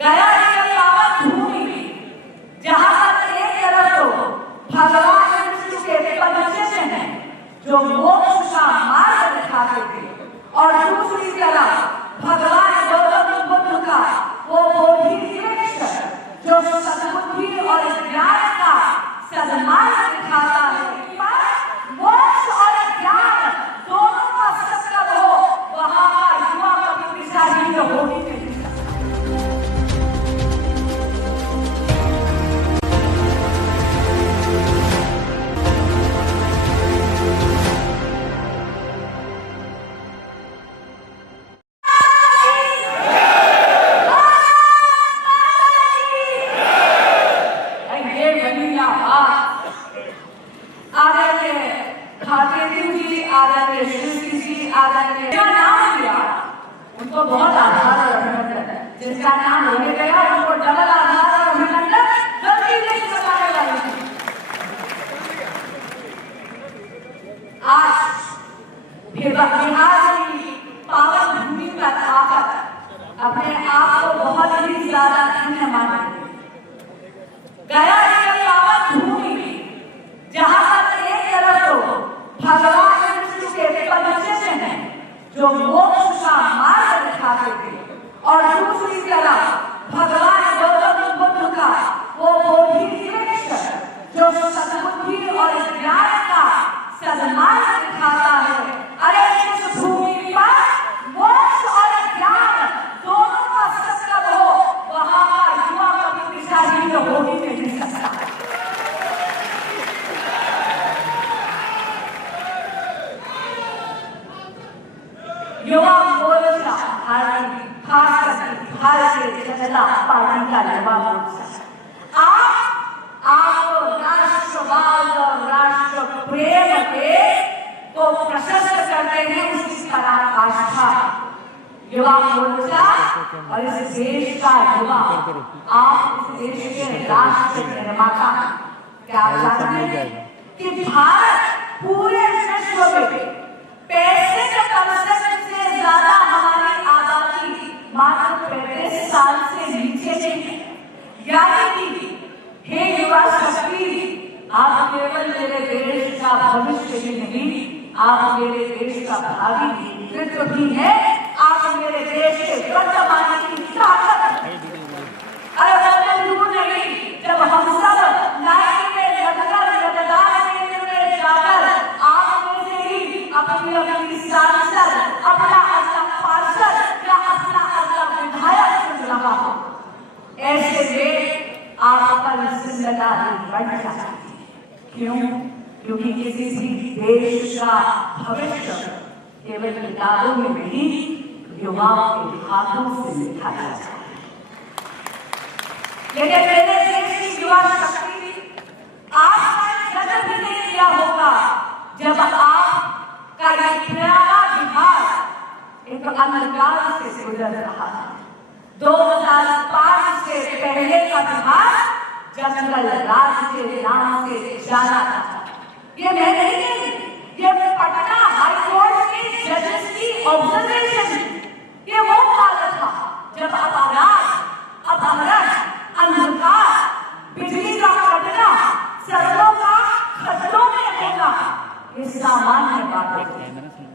गया ये पावन भूमि जहाँ पर एक तरफ तो भगवान विष्णु के परिचय हैं जो मोक्ष का मार्ग दिखाते थे, और दूसरी तरफ भगवान गौतम बुद्ध का वो बोधि वृक्ष जो सद्बुद्धि और ज्ञान का सन्मार्ग दिखाता है। पर मोक्ष और ज्ञान दोनों का संगम हो, वहाँ का युवा कभी पिछाड़ी हो ही नहीं। उनको बहुत आधार और अभिनंदन है, जिसका नाम होने गया उनको डबल आधार और अभिनंदन गलती नहीं करवाने वाले। आज बिहार की पावन भूमि का ताकत अपने आप को बहुत ही ज्यादा धन्य मानते। गया ये पावन भूमि जहाँ पर एक तरफ तो भगवान विष्णु के परिचय हैं जो मोक्ष का मार्ग दिखाते थे, और दूसरी तरफ भगवान गौतम बुद्ध का वो बोधि वृक्ष जो सद्बुद्धि और ज्ञान का सन्मार्ग दिखाता है। अरे इस भूमि पर मोक्ष और ज्ञान दोनों का संगम हो, वहाँ का युवा कभी पिछाड़ी हो ही नहीं सकता। युवा मोर्चा भारतीय जनता पार्टी का युवा मोर्चा आप राष्ट्रवाद और राष्ट्र प्रेम के को प्रशस्त करते हैं, उसकी पराकाष्ठा युवा मोर्चा और इस देश का युवा, आप इस देश के राष्ट्र निर्माता। क्या जानते हैं कि भारत पूरे विश्व में पैसे के कंसेप्ट से ज्यादा हमारी आबादी मात्र 35 साल से नीचे है। यानी कि हे युवा शक्ति, आप केवल मेरे देश का भविष्य ही नहीं, आप मेरे देश का भावी नेतृत्व भी है, आप मेरे देश के वर्तमान की ताकत। अरे वो नहीं, जब हम सब लाइन में लगकर मतदान केंद्र में जाकर आप में से ही अपनी सांसद, अपना पार्षद या अपना विधायक चुन रहा हो, ऐसे में आप पर जिम्मेदारी बढ़ जाती है। क्यों? क्योंकि किसी भी देश का भविष्य केवल किताबों में नहीं, युवाओं के हाथों से लिखा जाता है। लेकिन मेरे देश की युवा शक्ति आपने जन्म भी नहीं दिया होगा जब आपका ये प्यारा बिहार एक अंधकार से गुजर रहा था। 2005 से पहले का बिहार जंगल राज के नाम से जाना था। ये मैं नहीं कहती, ये पटना हाईकोर्ट के जजेस की ऑब्जर्वेशन। ये वो काल था जब अपहरण, अंधकार, बिजली का कटना, सड़कों का खड्डों में होना ये सामान्य बात है।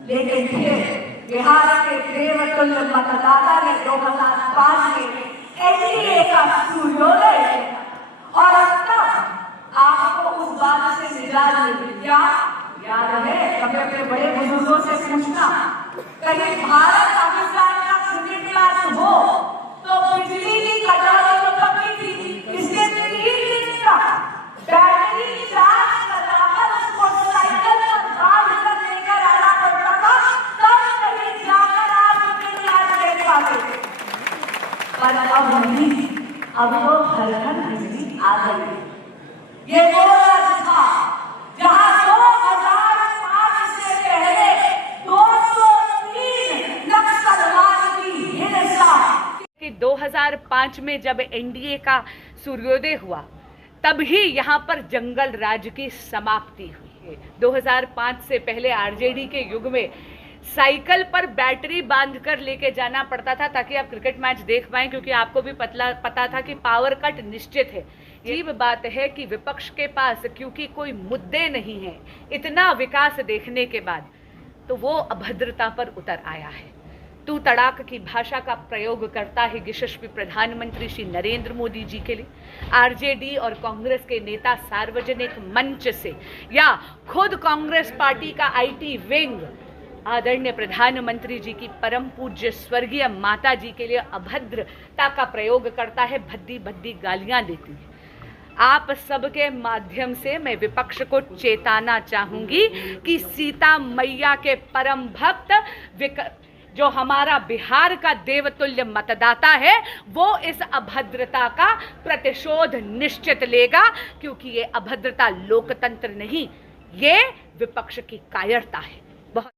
लेकिन फिर बिहार के देवतुल्य मतदाता ने 2005 में एनडीए का सूर्योदय किया, और अब तक आपको उस बात से निजात मिली। क्या याद है? कभी अपने बड़े बुजुर्गों से पूछना, कहीं भारत पाकिस्तान का क्रिकेट मैच हो तो बिजली की कटौती तो कभी थी, इसके 3 दिन तक बैटरी चार्ज कराकर उसको साइकिल पर बांध कर लेकर आना पड़ता था, तब कहीं जाकर आप क्रिकेट मैच देख पाते थे। पर अब नहीं, अब तो घर घर बिजली आ गई। ये वो राज्य था जहां 2005 से पहले 203 नक्सलवादी हिंसा। 2005 में जब एनडीए का सूर्योदय हुआ, तभी यहाँ पर जंगल राज की समाप्ति हुई है। 2005 से पहले आरजेडी के युग में साइकिल पर बैटरी बांधकर लेके जाना पड़ता था ताकि आप क्रिकेट मैच देख पाएं, क्योंकि आपको भी पता था कि पावर कट निश्चित है। अजीब बात है कि विपक्ष के पास क्योंकि कोई मुद्दे नहीं है, इतना विकास देखने के बाद, तो वो अभद्रता पर उतर आया है। तू तड़ाक की भाषा का प्रयोग करता है यशस्वी प्रधानमंत्री श्री नरेंद्र मोदी जी के लिए। आरजेडी और कांग्रेस के नेता सार्वजनिक मंच से या खुद कांग्रेस पार्टी का आईटी विंग आदरणीय प्रधानमंत्री जी की परम पूज्य स्वर्गीय माता जी के लिए अभद्रता का प्रयोग करता है, भद्दी भद्दी गालियां देती है। आप सबके माध्यम से मैं विपक्ष को चेताना चाहूंगी कि सीता मैया के परम भक्त जो हमारा बिहार का देवतुल्य मतदाता है, वो इस अभद्रता का प्रतिशोध निश्चित लेगा, क्योंकि ये अभद्रता लोकतंत्र नहीं, ये विपक्ष की कायरता है। बहुत